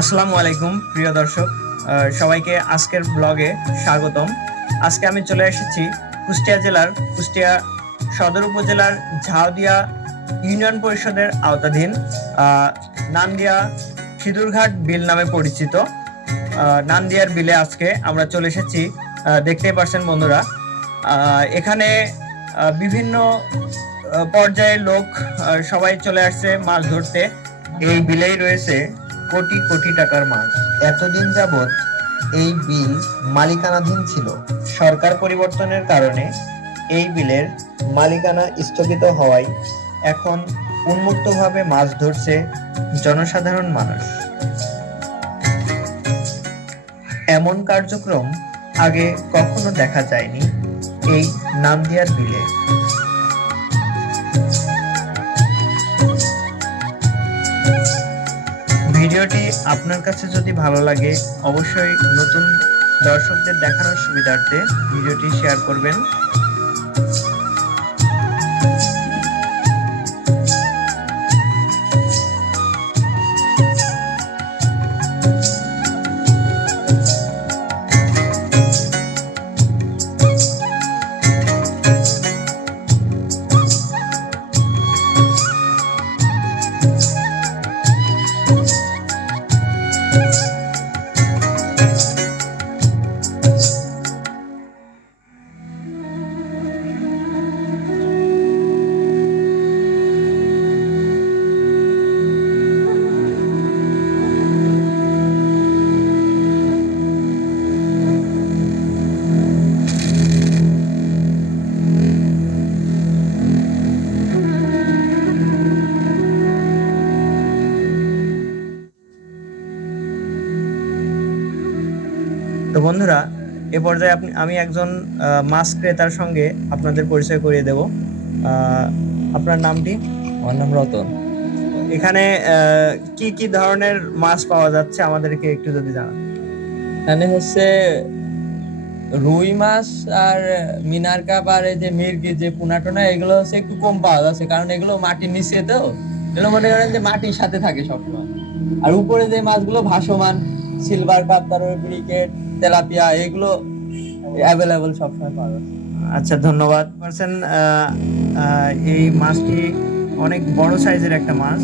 আসসালামু আলাইকুম প্রিয় দর্শক, সবাইকে আজকের ব্লগে স্বাগতম। আজকে আমি চলে এসেছি কুষ্টিয়া জেলার কুষ্টিয়া সদর উপজেলার ঝাউদিয়া ইউনিয়ন পরিষদের আওতাধীন নান্দিয়া সিঁদুরঘাট বিল নামে পরিচিত নান্দিয়ার বিলে আজকে আমরা চলে এসেছি। দেখতেই পাচ্ছেন বন্ধুরা, এখানে বিভিন্ন পর্যায়ের লোক সবাই চলে আসছে মাছ ধরতে। এই বিলেই রয়েছে কোটি কোটি টাকার মাছ। এতদিন যাবৎ এই বিল মালিকানাধীন ছিল। সরকার পরিবর্তনের কারণে এই বিলের মালিকানা স্থগিত হওয়ায় এখন উন্মুক্তভাবে মাছ ধরছে জনসাধারণ মানুষ। এমন কার্যক্রম আগে কখনো দেখা যায়নি এই নান্দিয়ার বিলে। ভিডিওটি আপনার কাছে যদি ভালো লাগে অবশ্যই নতুন দর্শকদের দেখানোর সুবিধার্থে ভিডিওটি শেয়ার করবেন। তো বন্ধুরা, এ পর্যায়ে আমি একজন মাছ ক্রেতার সঙ্গে আপনাদের পরিচয় করিয়ে দেব। আপনার নামটি? আমার নাম রতন। এখানে কি কি ধরনের মাছ পাওয়া যাচ্ছে আমাদেরকে একটু যদি জানান। এখানে হচ্ছে রুই মাছ আর মিনার কাপ আর এই যে মির্গি যে পুনাটোনা এগুলো হচ্ছে একটু কম পাওয়া যাচ্ছে, কারণ এগুলো মাটির নিচে, তো এগুলো মনে করেন যে মাটির সাথে থাকে সবসময়। আর উপরে যে মাছগুলো ভাসমান, সিলভার কাপ, তারপরে ব্রিকেট, তেলাপিয়া, এগুলো অ্যাভেলেবল সবসময় পাওয়া যাচ্ছে। আচ্ছা, ধন্যবাদ। পারছেন, এই মাছটি অনেক বড় সাইজের একটা মাছ।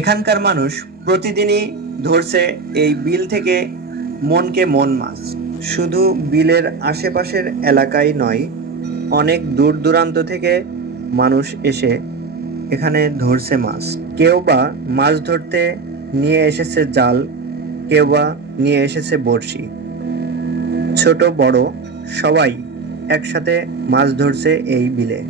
এখানকার মানুষ প্রতিদিনই ধরছে এই বিল থেকে মনকে মন মাছ। শুধু বিলের আশেপাশের এলাকায় নয়, অনেক দূর দূরান্ত থেকে মানুষ এসে এখানে ধরছে মাছ। কেউ বা মাছ ধরতে নিয়ে এসেছে জাল, কেউ বা নিয়ে এসেছে বড়শি। ছোট বড় সবাই একসাথে মাছ ধরছে এই বিলে।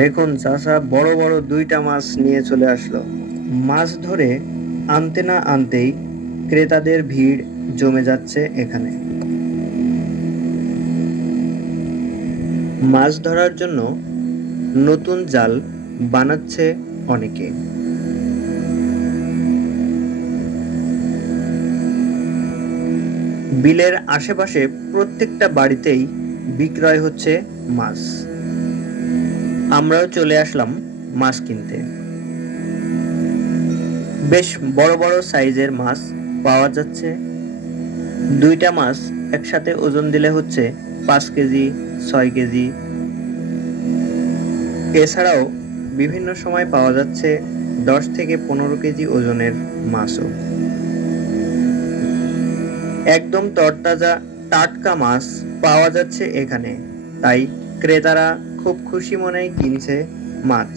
দেখুন চাচা বড় বড় দুইটা মাছ নিয়ে চলে আসলো। মাছ ধরে আনতে না আনতেই ক্রেতাদের ভিড় জমে যাচ্ছে এখানে। মাছ ধরার জন্য নতুন জাল বানাচ্ছে অনেকে। বিলের আশেপাশে প্রত্যেকটা বাড়িতেই বিক্রয় হচ্ছে মাছ। আমরাও চলে আসলাম মাছ কিনতে। বেশ বড় বড় সাইজের মাছ পাওয়া যাচ্ছে দুইটা মাছ একসাথে ওজন দিলে হচ্ছে 5 কেজি, 6 কেজি। এছাড়াও বিভিন্ন সময় পাওয়া যাচ্ছে 10 থেকে 15 কেজি ওজনের মাছও। একদম তরতাজা টাটকা মাছ পাওয়া যাচ্ছে এখানে, তাই ক্রেতারা খুব খুশি মনেই কিনছে মাছ।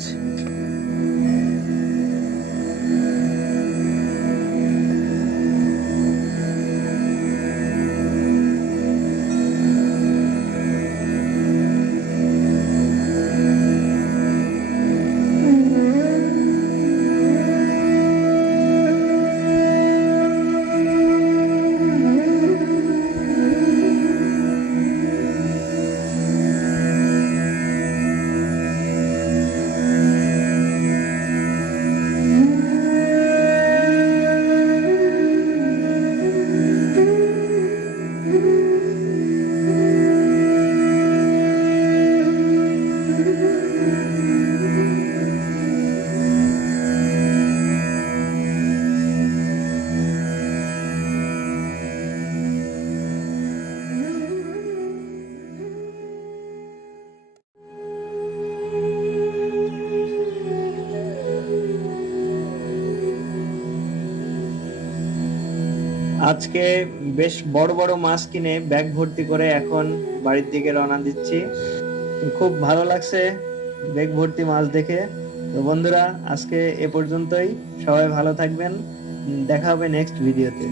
আজকে বেশ বড় বড় মাছ কিনে ব্যাগ ভর্তি করে এখন বাড়ির দিকে রওনা দিচ্ছি। খুব ভালো লাগছে ব্যাগ ভর্তি মাছ দেখে। তো বন্ধুরা, আজকে এ পর্যন্তই। সবাই ভালো থাকবেন। দেখা হবে নেক্সট ভিডিওতে।